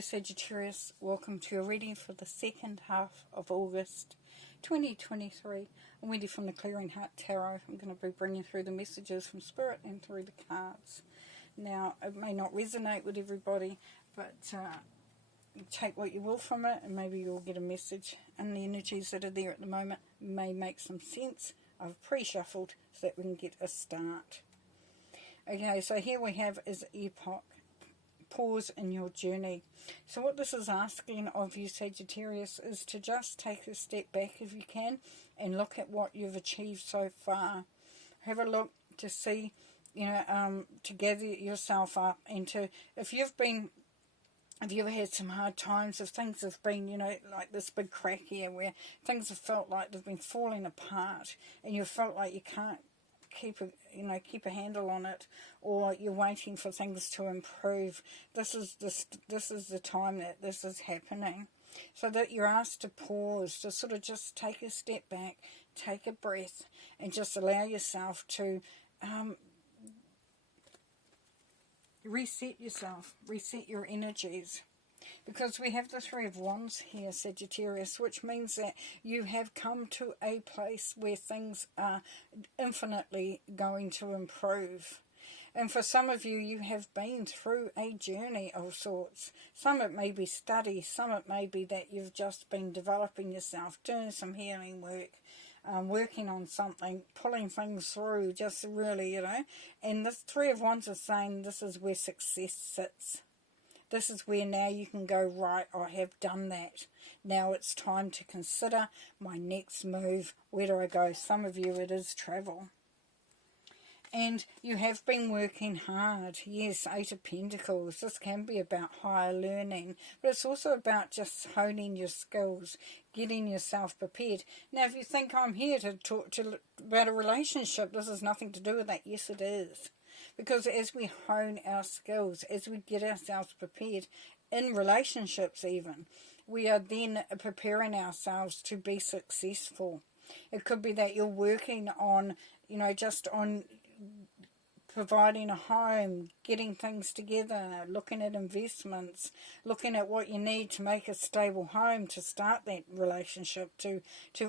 Hello Sagittarius, welcome to your reading for the second half of August 2023. I'm reading from the Clearing Heart Tarot. I'm going to be bringing through the messages from Spirit and through the cards. Now, it may not resonate with everybody, but take what you will from it and maybe you'll get a message. And the energies that are there at the moment may make some sense. I've pre-shuffled so that we can get a start. Okay, so here we have is epoch. Pause in your journey. So what this is asking of you, Sagittarius, is to just take a step back if you can and look at what you've achieved so far. Have a look to see, to gather yourself up and to, if you've ever had some hard times, if things have been, like this big crack here where things have felt like they've been falling apart and you felt like you can't keep a handle on it, or you're waiting for things to improve. This is the time that this is happening, so that you're asked to pause, to sort of just take a step back, take a breath, and just allow yourself to reset yourself, reset your energies. Because we have the Three of Wands here, Sagittarius, which means that you have come to a place where things are infinitely going to improve. And for some of you, you have been through a journey of sorts. Some it may be study, some it may be that you've just been developing yourself, doing some healing work, working on something, pulling things through, just really, And the Three of Wands is saying this is where success sits. This is where now you can go, right, I have done that. Now it's time to consider my next move. Where do I go? Some of you, it is travel. And you have been working hard. Yes, Eight of Pentacles. This can be about higher learning, but it's also about just honing your skills, getting yourself prepared. Now, if you think I'm here to talk about a relationship, this has nothing to do with that. Yes, it is. Because as we hone our skills, as we get ourselves prepared, in relationships even, we are then preparing ourselves to be successful. It could be that you're working on, just on providing a home, getting things together, looking at investments, looking at what you need to make a stable home, to start that relationship, to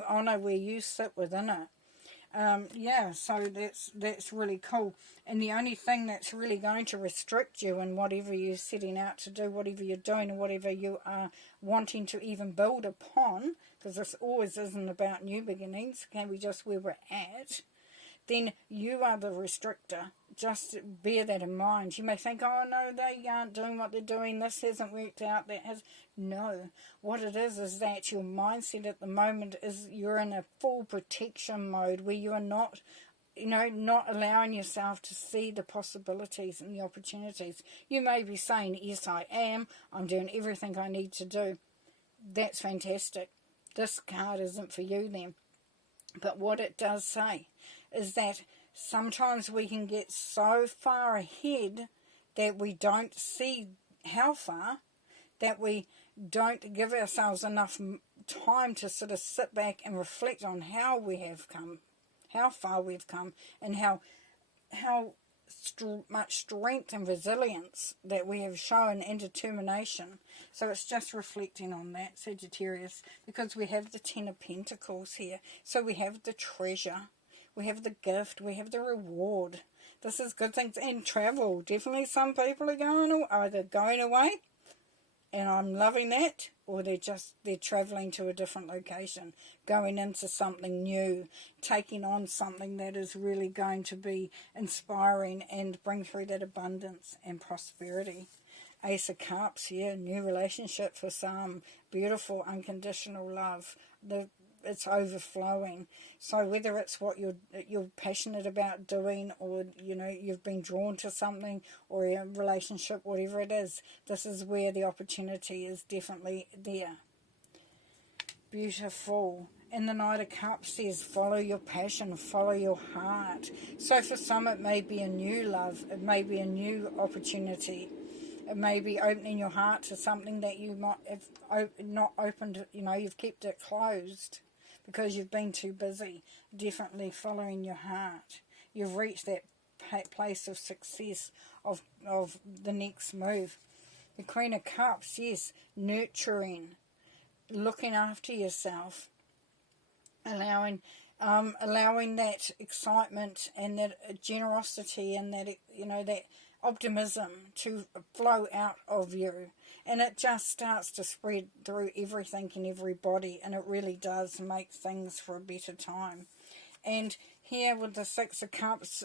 honour where you sit within it. So that's really cool. And the only thing that's really going to restrict you in whatever you're setting out to do, whatever you're doing, and whatever you are wanting to even build upon, because this always isn't about new beginnings, it can be just where we're at, then you are the restrictor. Just bear that in mind. You may think, oh no, they aren't doing what they're doing, this hasn't worked out, that has... No. What it is that your mindset at the moment is you're in a full protection mode where you are not, not allowing yourself to see the possibilities and the opportunities. You may be saying, yes, I am. I'm doing everything I need to do. That's fantastic. This card isn't for you then. But what it does say is that sometimes we can get so far ahead that we don't see how far, that we don't give ourselves enough time to sort of sit back and reflect on how we have come, how far we've come, and how much strength and resilience that we have shown, and determination. So it's just reflecting on that, Sagittarius, because we have the Ten of Pentacles here. So we have the treasure, we have the gift, we have the reward. This is good things. And travel. Definitely some people are either going away, and I'm loving that, or they're travelling to a different location, going into something new, taking on something that is really going to be inspiring and bring through that abundance and prosperity. Ace of Cups here, new relationship for some, beautiful unconditional love. It's overflowing. So whether it's what you're passionate about doing, or you've been drawn to something, or a relationship, whatever it is, this is where the opportunity is definitely there. Beautiful. And the Knight of Cups says follow your passion, follow your heart. So for some it may be a new love, it may be a new opportunity. It may be opening your heart to something that you might have not opened, you've kept it closed because you've been too busy. Definitely following your heart. You've reached that place of success, of the next move. The Queen of Cups, yes, nurturing, looking after yourself, allowing that excitement and that generosity and that, you know, that optimism to flow out of you, and it just starts to spread through everything and everybody, and it really does make things for a better time. And here with the Six of Cups,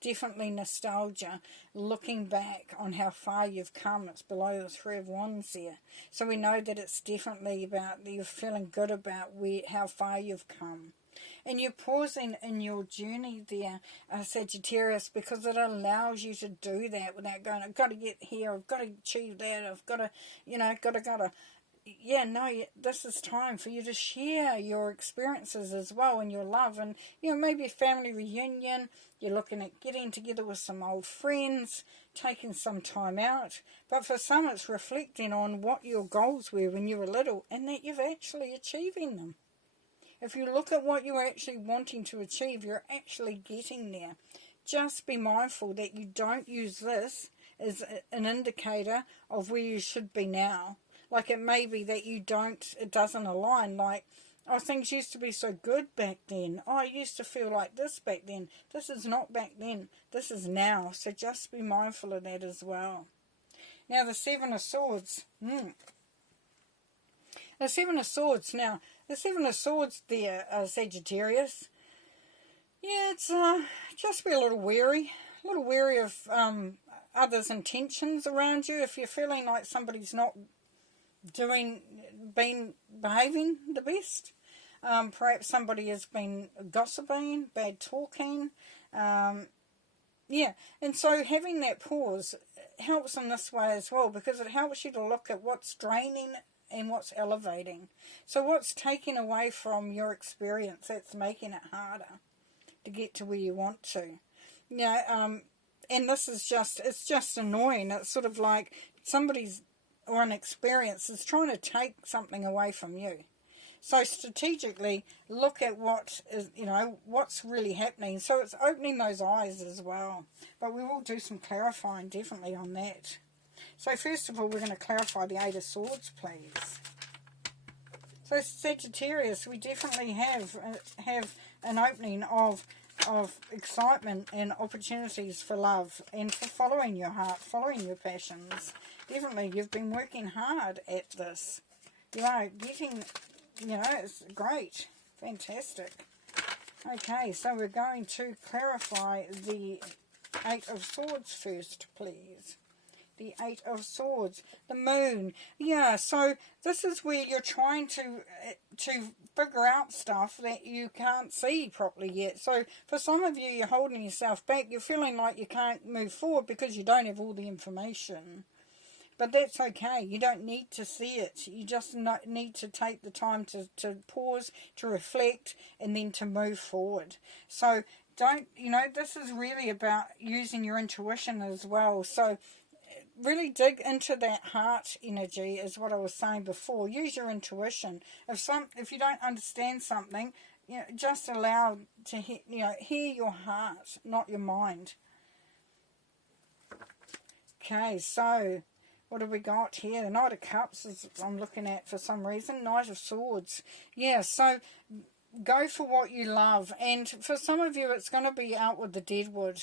definitely nostalgia, looking back on how far you've come. It's below the Three of Wands there, so we know that it's definitely about you're feeling good about how far you've come. And you're pausing in your journey there, Sagittarius, because it allows you to do that without going, I've got to get here, I've got to achieve that, I've got to, you know, got to. Yeah, no, this is time for you to share your experiences as well and your love. And, you know, maybe a family reunion, you're looking at getting together with some old friends, taking some time out. But for some, it's reflecting on what your goals were when you were little and that you're actually achieving them. If you look at what you're actually wanting to achieve, you're actually getting there. Just be mindful that you don't use this as an indicator of where you should be now. Like it may be that it doesn't align. Like, oh, things used to be so good back then. Oh, I used to feel like this back then. This is not back then. This is now. So just be mindful of that as well. Now, the Seven of Swords. The Seven of Swords. Now, the Seven of Swords there, Sagittarius. Yeah, it's just be a little wary of others' intentions around you. If you're feeling like somebody's not behaving the best, perhaps somebody has been gossiping, bad talking, yeah. And so having that pause helps in this way as well, because it helps you to look at what's draining and what's elevating. So what's taking away from your experience that's making it harder to get to where you want to. You know, and this is it's just annoying. It's sort of like somebody's or an experience is trying to take something away from you. So strategically look at what is, you know, what's really happening. So it's opening those eyes as well. But we will do some clarifying definitely on that. So first of all, we're going to clarify the Eight of Swords, please. So Sagittarius, we definitely have an opening of excitement and opportunities for love and for following your heart, following your passions. Definitely, you've been working hard at this. You are getting, you know, it's great. Fantastic. Okay, so we're going to clarify the Eight of Swords first, please. The Eight of Swords, the Moon. Yeah, so this is where you're trying to figure out stuff that you can't see properly yet. So for some of you, you're holding yourself back. You're feeling like you can't move forward because you don't have all the information. But that's okay. You don't need to see it. You just need to take the time to pause, to reflect, and then to move forward. So don't, you know, this is really about using your intuition as well. So really dig into that heart energy is what I was saying before. Use your intuition. If you don't understand something, you know, just allow to hear your heart, not your mind. Okay, so what have we got here? The Knight of Cups is I'm looking at for some reason. Knight of Swords. Yeah, so go for what you love. And for some of you, it's going to be out with the deadwood.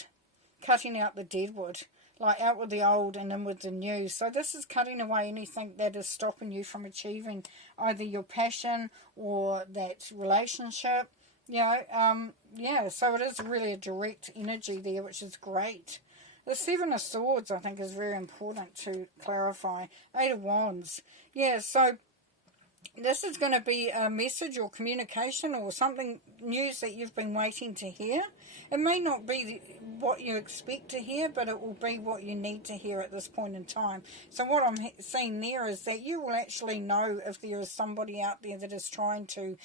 Cutting out the deadwood. Like out with the old and in with the new. So this is cutting away anything that is stopping you from achieving either your passion or that relationship. You know, yeah, so it is really a direct energy there, which is great. The Seven of Swords, I think, is very important to clarify. Eight of Wands. Yeah, so this is going to be a message or communication or something, news that you've been waiting to hear. It may not be what you expect to hear, but it will be what you need to hear at this point in time. So what I'm seeing there is that you will actually know if there is somebody out there that is trying to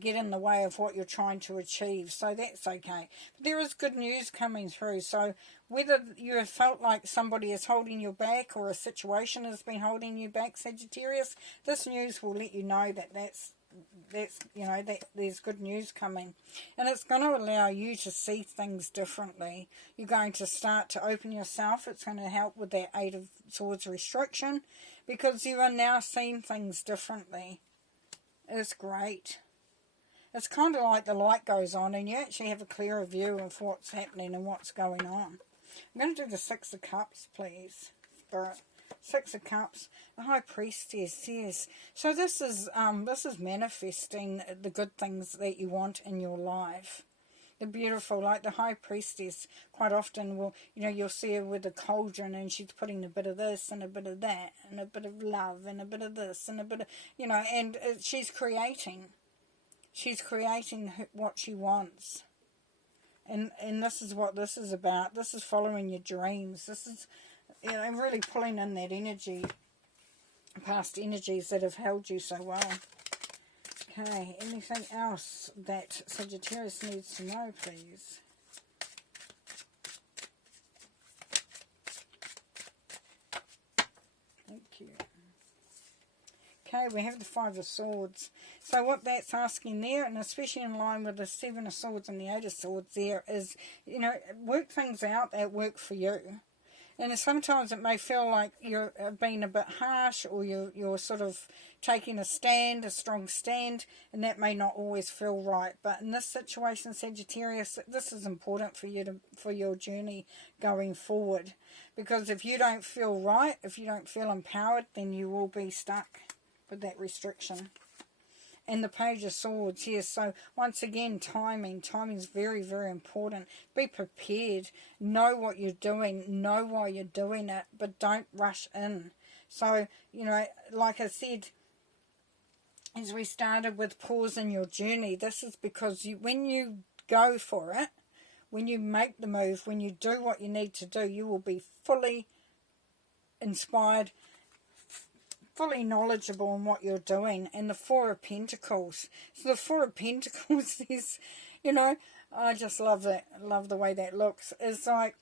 get in the way of what you're trying to achieve. So that's okay. But there is good news coming through. So whether you have felt like somebody is holding you back or a situation has been holding you back, Sagittarius, this news will let you know that that's, you know, that there's good news coming. And it's going to allow you to see things differently. You're going to start to open yourself. It's going to help with that Eight of Swords restriction, because you are now seeing things differently. It's great. It's kind of like the light goes on and you actually have a clearer view of what's happening and what's going on. I'm going to do the Six of Cups, please, Spirit. Six of Cups, the High Priestess, yes. So this is manifesting the good things that you want in your life. The beautiful, like the High Priestess, quite often will, you know, you'll see her with a cauldron and she's putting a bit of this and a bit of that and a bit of love and a bit of this and a bit of, you know, and she's creating. She's creating what she wants. And this is what this is about. This is following your dreams. This is, you know, really pulling in that energy, past energies that have held you so well. Okay, anything else that Sagittarius needs to know, please? Thank you. Okay, we have the Five of Swords. So what that's asking there, and especially in line with the Seven of Swords and the Eight of Swords there, is, you know, work things out that work for you. And sometimes it may feel like you're being a bit harsh, or you're sort of taking a stand, a strong stand, and that may not always feel right. But in this situation, Sagittarius, this is important for you for your journey going forward. Because if you don't feel right, if you don't feel empowered, then you will be stuck with that restriction. And the Page of Swords, yes. So once again, timing. Timing is very, very important. Be prepared. Know what you're doing. Know why you're doing it. But don't rush in. So, you know, like I said, as we started with pause in your journey, this is because when you go for it, when you make the move, when you do what you need to do, you will be fully inspired, fully knowledgeable in what you're doing. And the Four of Pentacles. So the Four of Pentacles is, you know, I just love that. Love the way that looks. It's like,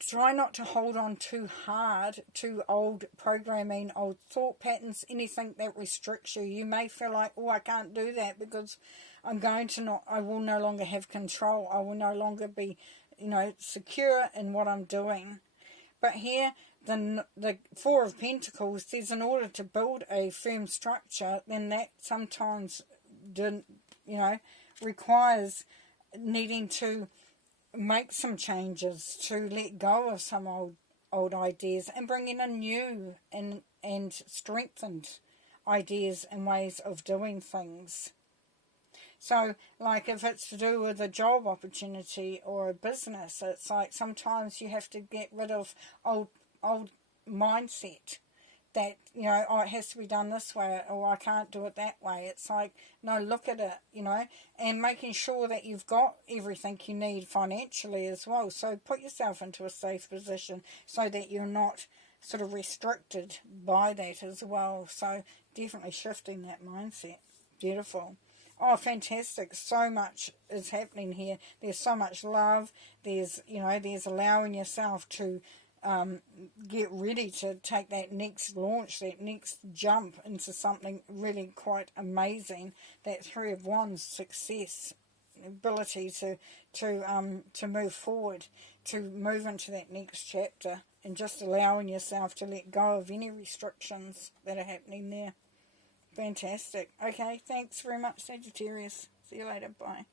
try not to hold on too hard to old programming, old thought patterns, anything that restricts you. You may feel like, oh, I can't do that because I will no longer have control. I will no longer be, you know, secure in what I'm doing. But here, the Four of Pentacles says, in order to build a firm structure, then that sometimes, requires needing to make some changes, to let go of some old ideas and bring in a new and strengthened ideas and ways of doing things. So, like if it's to do with a job opportunity or a business, it's like sometimes you have to get rid of old mindset that, you know, oh, it has to be done this way, or I can't do it that way. It's like, no, look at it, you know, and making sure that you've got everything you need financially as well. So put yourself into a safe position so that you're not sort of restricted by that as well. So definitely shifting that mindset. Beautiful. Oh, fantastic. So much is happening here. There's so much love. There's allowing yourself to get ready to take that next launch, that next jump into something really quite amazing. That Three of Wands, success, ability to move forward, to move into that next chapter, and just allowing yourself to let go of any restrictions that are happening there. Fantastic. Okay, thanks very much, Sagittarius. See you later. Bye.